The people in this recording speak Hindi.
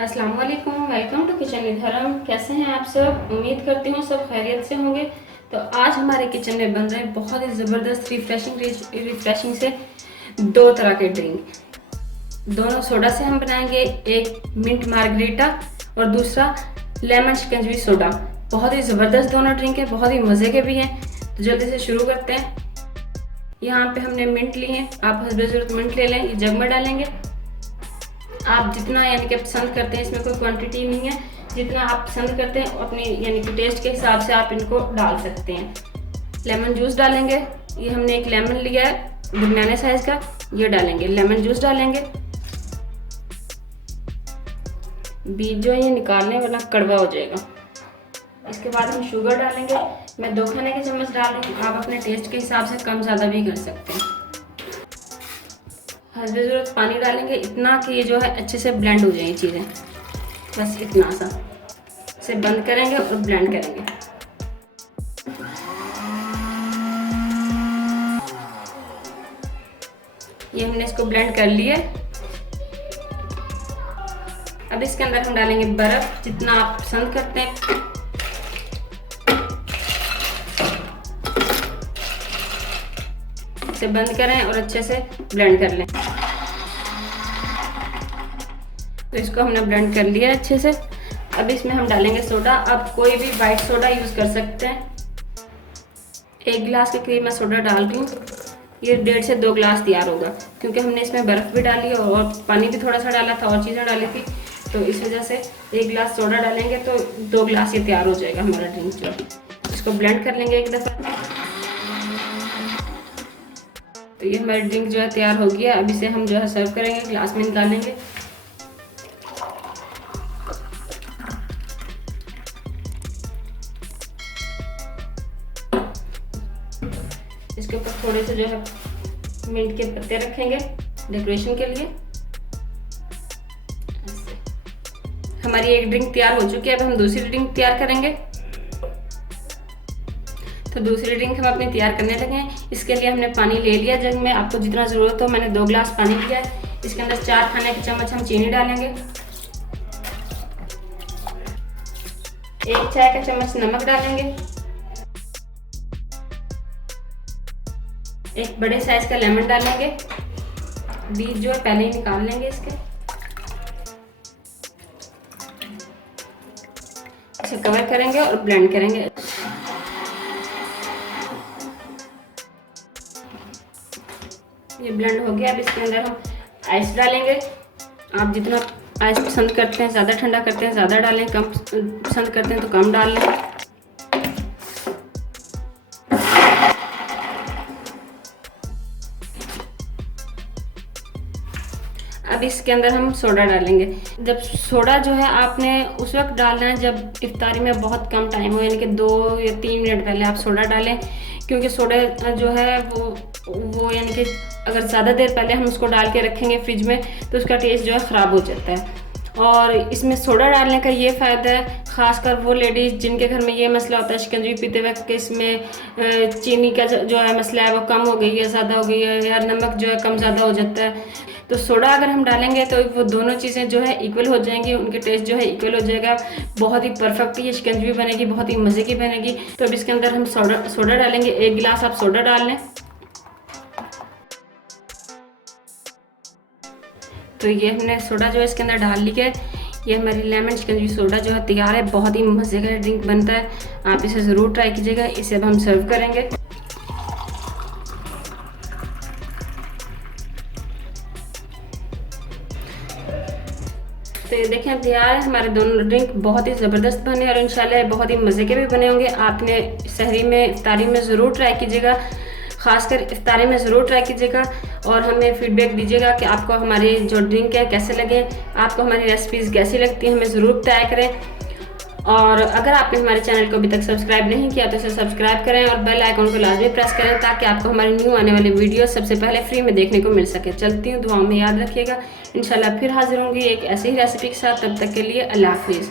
अस्सलाम वालेकुम, वेलकम टू किचन विद हरम। कैसे हैं आप सब? उम्मीद करती हूँ सब खैरियत से होंगे। तो आज हमारे किचन में बन रहे हैं बहुत ही ज़बरदस्त रिफ्रेशिंग से दो तरह के ड्रिंक। दोनों सोडा से हम बनाएंगे, एक मिंट मार्गरीटा और दूसरा लेमन शिकंजवी सोडा। बहुत ही ज़बरदस्त दोनों ड्रिंक है, बहुत ही मज़े के भी हैं। तो जल्दी से शुरू करते हैं। यहाँ पे हमने मिंट लिए हैं, आप हस्बे ज़रूरत मिंट ले लें। ये जग में डालेंगे, आप जितना यानी कि पसंद करते हैं, इसमें कोई क्वांटिटी नहीं है, जितना आप पसंद करते हैं अपनी यानी कि टेस्ट के हिसाब से आप इनको डाल सकते हैं। लेमन जूस डालेंगे, ये हमने एक लेमन लिया है बनाने साइज का, ये डालेंगे। लेमन जूस डालेंगे, बीज जो है ये निकालने वरना कड़वा हो जाएगा। इसके बाद हम शुगर डालेंगे, मैं 2 खाने के चम्मच डाल रही हूँ, आप अपने टेस्ट के हिसाब से कम ज़्यादा भी कर सकते हैं। हस्बे ज़रूरत पानी डालेंगे, इतना कि ये जो है अच्छे से ब्लेंड हो जाए चीज़ें, बस इतना सा। इसे बंद करेंगे और ब्लेंड करेंगे। ये हमने इसको ब्लेंड कर लिया। अब इसके अंदर हम डालेंगे बर्फ, जितना आप पसंद करते हैं। इसे बंद करें और अच्छे से ब्लेंड कर लें। तो इसको हमने ब्लेंड कर लिया अच्छे से। अब इसमें हम डालेंगे सोडा। आप कोई भी वाइट सोडा यूज़ कर सकते हैं। 1 गिलास के करीब मैं सोडा डाल रही हूँ। ये 1.5 से 2 गिलास तैयार होगा, क्योंकि हमने इसमें बर्फ़ भी डाली है और पानी भी थोड़ा सा डाला था और चीज़ें डाली थी, तो इस वजह से 1 गिलास सोडा डालेंगे तो 2 गिलास ये तैयार हो जाएगा हमारा ड्रिंक जो। इसको ब्लेंड कर लेंगे एक दफ़ा। तो ये हमारी ड्रिंक जो है तैयार हो गया। अब इसे हम जो है सर्व करेंगे, ग्लास में निकालेंगे। इसके ऊपर थोड़े से जो है मिंट के पत्ते रखेंगे डेकोरेशन के लिए। ऐसे हमारी एक ड्रिंक तैयार हो चुकी है। अब हम दूसरी ड्रिंक तैयार करेंगे। तो दूसरी ड्रिंक हम अपनी तैयार करने लगे हैं। इसके लिए हमने पानी ले लिया जग में, आपको जितना ज़रूरत हो। मैंने 2 गिलास पानी लिया है। इसके अंदर 4 खाने के चम्मच हम चीनी डालेंगे, 1 चाय का चम्मच नमक डालेंगे, 1 बड़े साइज का लेमन डालेंगे। बीज जो है पहले ही निकाल लेंगे इसके। इसे कवर करेंगे और ब्लेंड करेंगे। ये ब्लेंड हो गया। अब इसके अंदर हम आइस डालेंगे। आप जितना आइस पसंद करते हैं, ज़्यादा ठंडा करते हैं ज़्यादा डालें, कम पसंद करते हैं तो कम डाल लें। अब इसके अंदर हम सोडा डालेंगे। जब सोडा जो है आपने उस वक्त डालना है जब इफ्तारी में बहुत कम टाइम हो, यानी कि 2 या 3 मिनट पहले आप सोडा डालें, क्योंकि सोडा जो है वो यानी कि अगर ज़्यादा देर पहले हम उसको डाल के रखेंगे फ्रिज में तो उसका टेस्ट जो है ख़राब हो जाता है। और इसमें सोडा डालने का ये फ़ायदा है, ख़ासकर वो लेडीज़ जिनके घर में ये मसला होता है शिकंजी पीते वक्त कि इसमें चीनी का जो है मसला है वो कम हो गई है, ज़्यादा हो गई है, या नमक जो है कम ज़्यादा हो जाता है। तो सोडा अगर हम डालेंगे तो वो दोनों चीज़ें जो है इक्वल हो जाएंगी, उनके टेस्ट जो है इक्वल हो जाएगा। बहुत ही परफेक्ट ये शिकंजी बनेगी, बहुत ही मज़े की बनेगी। तो अब इसके अंदर हम सोडा डालेंगे। 1 गिलास आप सोडा डाल लें। तो ये हमने सोडा जो है इसके अंदर डाल लिया है। ये हमारी लेमन शिकंजी सोडा जो है तैयार है। बहुत ही मज़े का ड्रिंक बनता है, आप इसे ज़रूर ट्राई कीजिएगा। इसे अब हम सर्व करेंगे। तो ये देखें तैयार है हमारे दोनों ड्रिंक। बहुत ही ज़बरदस्त बने और इंशाल्लाह बहुत ही मज़े के भी बने होंगे। आपने सहरी में इफ्तारी में ज़रूर ट्राई कीजिएगा, ख़ासकर इफ्तारी में ज़रूर ट्राई कीजिएगा और हमें फीडबैक दीजिएगा कि आपको हमारी जो ड्रिंक है कैसे लगे, आपको हमारी रेसिपीज़ कैसी लगती हैं, हमें ज़रूर बताया करें। और अगर आपने हमारे चैनल को अभी तक सब्सक्राइब नहीं किया तो इसे सब्सक्राइब करें और बेल आइकन को लाजमी प्रेस करें, ताकि आपको हमारी न्यू आने वाली वीडियो सबसे पहले फ्री में देखने को मिल सके। चलती हूँ, दुआओं में याद रखिएगा। इंशाल्लाह फिर हाजिर होंगी एक ऐसी ही रेसिपी के साथ। तब तक के लिए अल्लाह हाफिज़।